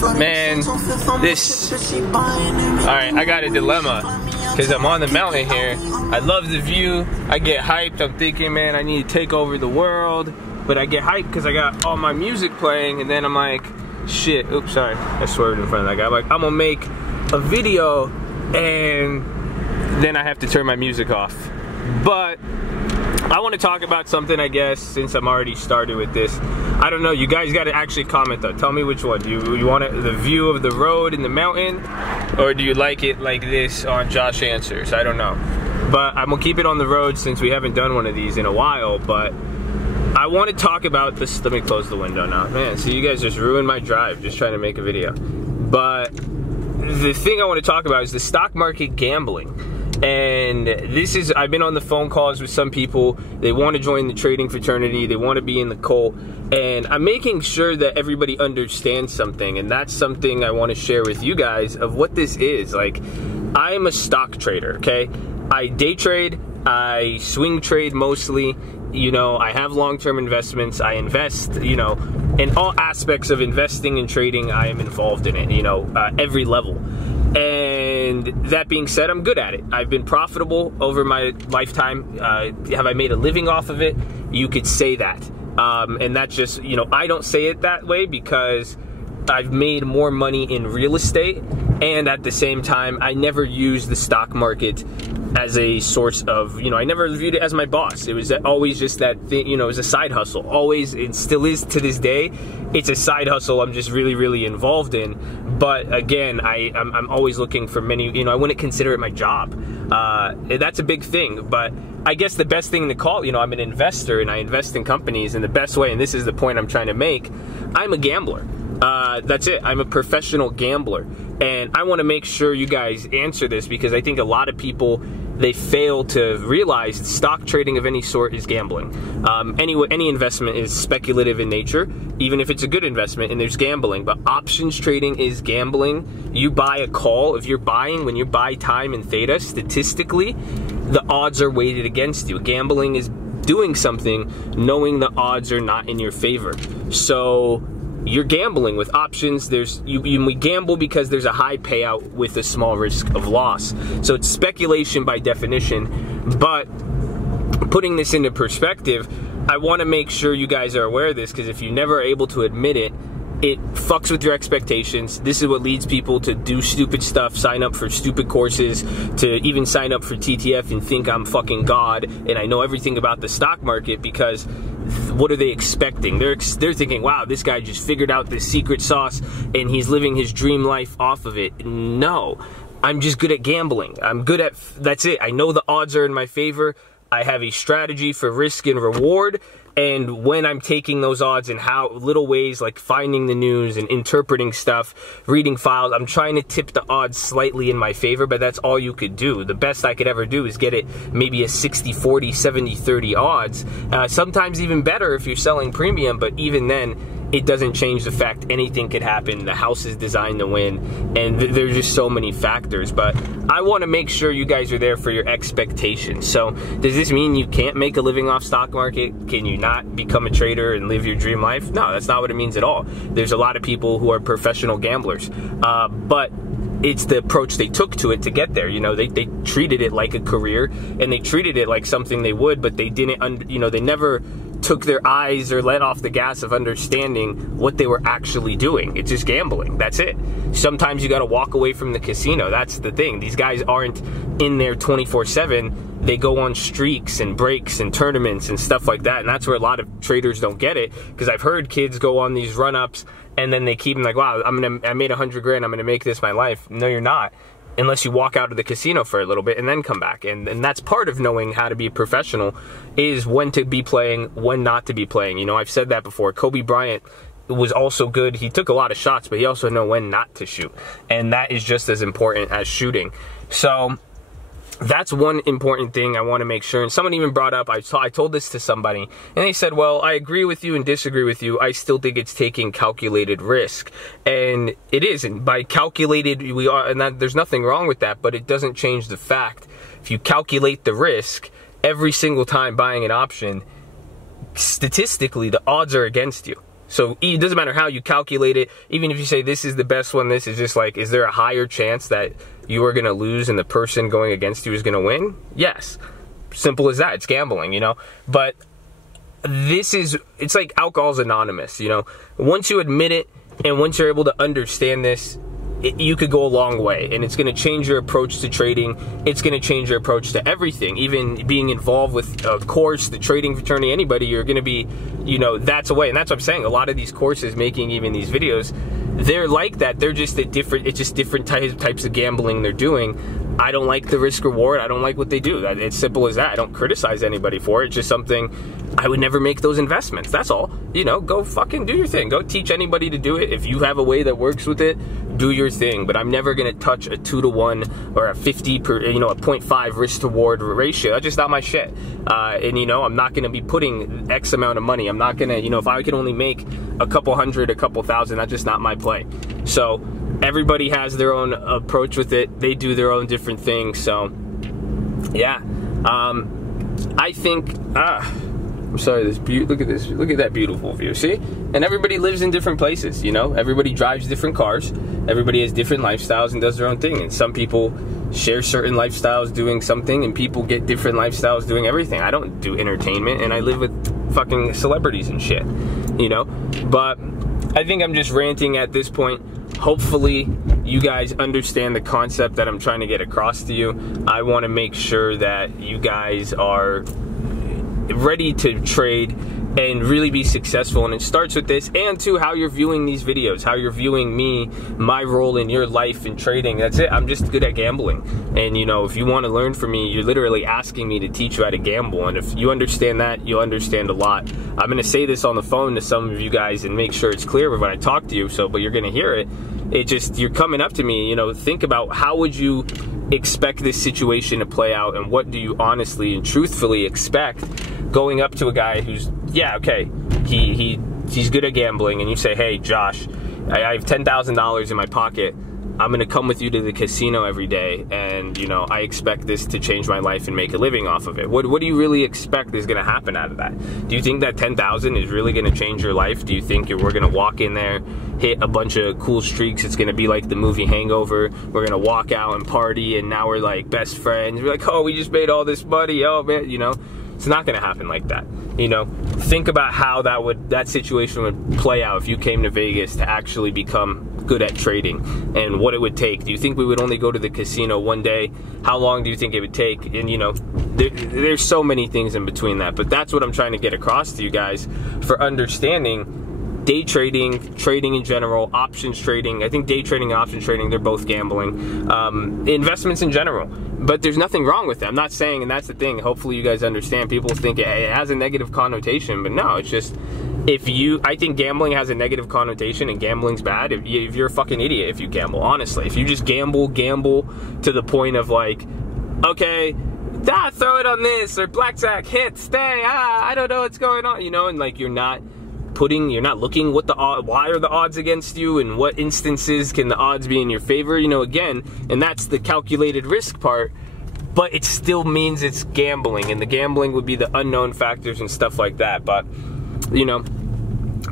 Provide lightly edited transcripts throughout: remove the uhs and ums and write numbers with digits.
Man, alright, I got a dilemma because I'm on the mountain here. I love the view. I get hyped. I'm thinking, man, I need to take over the world. But I get hyped because I got all my music playing, and then I'm like, shit, oops, sorry. I swerved in front of that guy. I'm like, I'm gonna make a video, and then I have to turn my music off. But I want to talk about something, I guess, since I'm already started with this. I don't know, you guys got to actually comment though. Tell me which one. Do you want it, the view of the road in the mountain, or do you like it like this on Josh Answers? I don't know. But I'm going to keep it on the road since we haven't done one of these in a while. But I want to talk about this. Let me close the window now. Man, see, you guys just ruined my drive just trying to make a video. But the thing I want to talk about is the stock market gambling. And this is, I've been on the phone calls with some people. They want to join the trading fraternity. They want to be in the cult. And I'm making sure that everybody understands something. And that's something I want to share with you guys of what this is. Like, I'm a stock trader, okay? I day trade. I swing trade mostly. You know, I have long-term investments. I invest, you know, in all aspects of investing and trading. I am involved in it, you know, every level. And that being said, I'm good at it. I've been profitable over my lifetime. Have I made a living off of it? You could say that. And that's just, you know, I don't say it that way because I've made more money in real estate. And at the same time, I never used the stock market as a source of, you know, I never viewed it as my boss. It was always just that thing, you know, it was a side hustle. Always, it still is to this day. It's a side hustle I'm just really, really involved in. But again, I'm always looking for many, you know, I wouldn't consider it my job. That's a big thing. But I guess the best thing to call, you know, I'm an investor and I invest in companies, and the best way, and this is the point I'm trying to make, I'm a gambler. That's it. I'm a professional gambler. And I want to make sure you guys answer this because I think a lot of people, they fail to realize stock trading of any sort is gambling. Any investment is speculative in nature, even if it's a good investment, and there's gambling. But options trading is gambling. You buy a call. If you're buying, when you buy time and theta, statistically, the odds are weighted against you. Gambling is doing something knowing the odds are not in your favor. So you're gambling with options. We gamble because there's a high payout with a small risk of loss. So it's speculation by definition. But putting this into perspective, I want to make sure you guys are aware of this, because if you're never able to admit it, it fucks with your expectations. This is what leads people to do stupid stuff, sign up for stupid courses, to even sign up for TTF and think I'm fucking God and I know everything about the stock market, because what are they expecting? They're thinking, wow, this guy just figured out this secret sauce and he's living his dream life off of it. No, I'm just good at gambling. I'm good at, that's it. I know the odds are in my favor. I have a strategy for risk and reward. And when I'm taking those odds in how little ways, like finding the news and interpreting stuff, reading files, I'm trying to tip the odds slightly in my favor, but that's all you could do. The best I could ever do is get it maybe a 60-40, 70-30 odds. Sometimes even better if you're selling premium, but even then, it doesn't change the fact anything could happen. The house is designed to win, and there's just so many factors. But I want to make sure you guys are there for your expectations. So does this mean you can't make a living off stock market? Can you not become a trader and live your dream life? No, that's not what it means at all. There's a lot of people who are professional gamblers, but it's the approach they took to it to get there. You know, they treated it like a career, and they treated it like something they would, but they didn't, you know, they never took their eyes or let off the gas of understanding what they were actually doing. It's just gambling. That's it. Sometimes you got to walk away from the casino. That's the thing. These guys aren't in there 24/7. They go on streaks and breaks and tournaments and stuff like that. And that's where a lot of traders don't get it, because I've heard kids go on these run-ups and then they keep them like, wow, I made 100 grand. I'm going to make this my life. No, you're not. Unless you walk out of the casino for a little bit and then come back. And that's part of knowing how to be a professional, is when to be playing, when not to be playing. You know, I've said that before. Kobe Bryant was also good. He took a lot of shots, but he also knew when not to shoot. And that is just as important as shooting. So that's one important thing I want to make sure. And someone even brought up, I told this to somebody, and they said, well, I agree with you and disagree with you. I still think it's taking calculated risk. And it is. And by calculated, we are, and there's nothing wrong with that, but it doesn't change the fact. If you calculate the risk every single time buying an option, statistically, the odds are against you. So it doesn't matter how you calculate it. Even if you say this is the best one, this is just like, is there a higher chance that you are going to lose and the person going against you is going to win? Yes. Simple as that. It's gambling, you know? But it's like Alcohol's Anonymous, you know? Once you admit it and once you're able to understand this, you could go a long way, and it's going to change your approach to trading. It's going to change your approach to everything, even being involved with a course, the trading fraternity, anybody. You're going to be, you know, that's a way. And that's what I'm saying. A lot of these courses, making even these videos, they're like that. They're just it's just different types of gambling they're doing. I don't like the risk reward. I don't like what they do. It's simple as that. I don't criticize anybody for it. It's just something, I would never make those investments. That's all. You know, go fucking do your thing. Go teach anybody to do it. If you have a way that works with it, do your thing. But I'm never going to touch a 2-to-1 or a 50 per, you know, a 0.5 risk to reward ratio. That's just not my shit. And you know, I'm not going to be putting X amount of money. I'm not going to, you know, if I can only make a couple hundred, a couple thousand, that's just not my play. So everybody has their own approach with it. They do their own different things. So yeah, I think, I'm sorry, look at this, look at that beautiful view, see? And everybody lives in different places, you know? Everybody drives different cars. Everybody has different lifestyles and does their own thing. And some people share certain lifestyles doing something, and people get different lifestyles doing everything. I don't do entertainment, and I live with fucking celebrities and shit, you know? But I think I'm just ranting at this point. Hopefully you guys understand the concept that I'm trying to get across to you. I want to make sure that you guys are ready to trade and really be successful, and it starts with this, and to how you're viewing these videos, how you're viewing me, my role in your life in trading. That's it. I'm just good at gambling, and you know, if you want to learn from me, you're literally asking me to teach you how to gamble, and if you understand that, you'll understand a lot. I'm going to say this on the phone to some of you guys and make sure it's clear when I talk to you, but you're going to hear it. It just, you're coming up to me, you know, think about how would you expect this situation to play out, and what do you honestly and truthfully expect going up to a guy who's, yeah, okay, he's good at gambling, and you say, hey, Josh, I have $10,000 in my pocket. I'm going to come with you to the casino every day, and, you know, I expect this to change my life and make a living off of it. What do you really expect is going to happen out of that? Do you think that $10,000 is really going to change your life? Do you think we're going to walk in there, hit a bunch of cool streaks, it's going to be like the movie Hangover, we're going to walk out and party, and now we're like best friends, we're like, oh, we just made all this money, oh man, you know? It's not going to happen like that. You know, think about how that situation would play out if you came to Vegas to actually become good at trading, and what it would take. Do you think we would only go to the casino one day? How long do you think it would take? And you know, there's so many things in between that, but that's what I'm trying to get across to you guys for understanding day trading, trading in general, options trading. I think day trading and options trading, they're both gambling. Investments in general. But there's nothing wrong with it. I'm not saying, and that's the thing, hopefully you guys understand, people think it has a negative connotation, but no, it's just, I think gambling has a negative connotation, and gambling's bad. If you're a fucking idiot if you gamble, honestly. If you just gamble to the point of like, okay, throw it on this, or blackjack, hit, stay, I don't know what's going on, you know, and like you're not looking why are the odds against you, and what instances can the odds be in your favor, you know, again, and that's the calculated risk part, but it still means it's gambling, and the gambling would be the unknown factors and stuff like that. But, you know,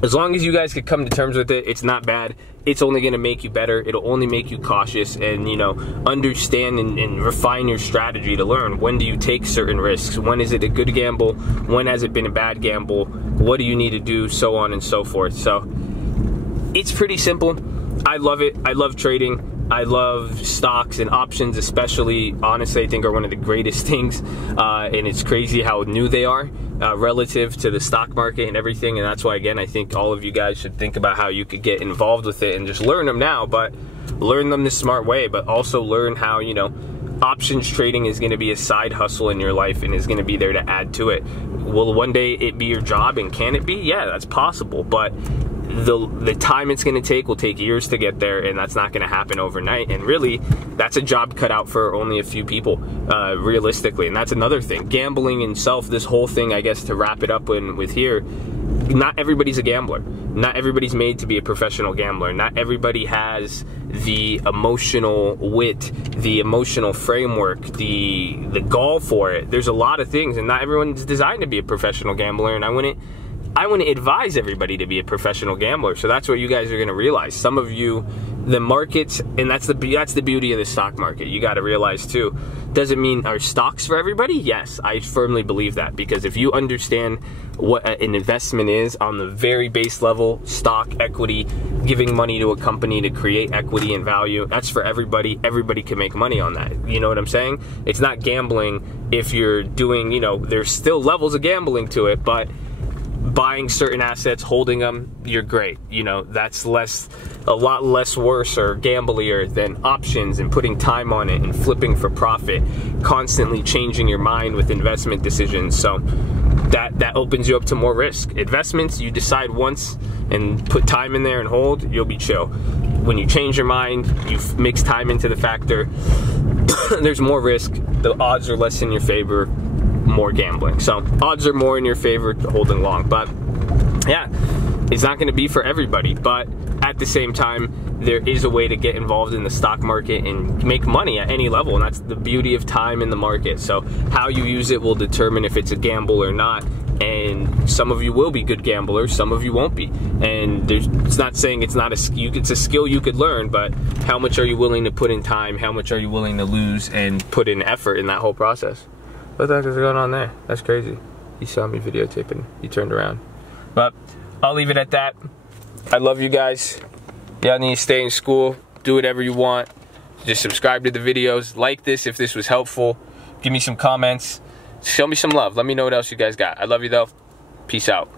as long as you guys could come to terms with it, it's not bad. It's only going to make you better. It'll only make you cautious, and, you know, understand and refine your strategy to learn when do you take certain risks. When is it a good gamble? When has it been a bad gamble? What do you need to do? So on and so forth. So it's pretty simple. I love it. I love trading. I love stocks and options especially. Honestly, I think are one of the greatest things, and it's crazy how new they are relative to the stock market and everything. And that's why, again, I think all of you guys should think about how you could get involved with it and just learn them now, but learn them the smart way, but also learn how, you know, options trading is going to be a side hustle in your life and is going to be there to add to it. Will one day it be your job, and can it be? Yeah, that's possible, but the time it's going to take will take years to get there, and that's not going to happen overnight. And really, that's a job cut out for only a few people, realistically. And that's another thing. Gambling itself, this whole thing, I guess, to wrap it up with here, not everybody's a gambler. Not everybody's made to be a professional gambler. Not everybody has the emotional wit, the emotional framework, the gall for it. There's a lot of things, and not everyone's designed to be a professional gambler, and I wouldn't I wouldn't advise everybody to be a professional gambler. So that's what you guys are going to realize. Some of you, the markets, and that's the beauty of the stock market. You got to realize too, doesn't mean are stocks for everybody? Yes, I firmly believe that, because if you understand what an investment is on the very base level, stock, equity, giving money to a company to create equity and value, that's for everybody. Everybody can make money on that. You know what I'm saying? It's not gambling if you're doing, you know, there's still levels of gambling to it, but buying certain assets, holding them, you're great. You know, that's a lot less worse or gamblier than options and putting time on it and flipping for profit, constantly changing your mind with investment decisions. So that opens you up to more risk. Investments, you decide once and put time in there and hold, you'll be chill. When you change your mind, you mix time into the factor, there's more risk, the odds are less in your favor, more gambling. So odds are more in your favor holding long. But yeah, it's not going to be for everybody, but at the same time, there is a way to get involved in the stock market and make money at any level, and that's the beauty of time in the market. So how you use it will determine if it's a gamble or not, and some of you will be good gamblers, some of you won't be, and it's not saying it's not it's a skill you could learn, but how much are you willing to put in time, how much are you willing to lose and put in effort in that whole process? What the heck is going on there? That's crazy. You saw me videotaping. You turned around. But I'll leave it at that. I love you guys. Y'all need to stay in school. Do whatever you want. Just subscribe to the videos. Like this if this was helpful. Give me some comments. Show me some love. Let me know what else you guys got. I love you though. Peace out.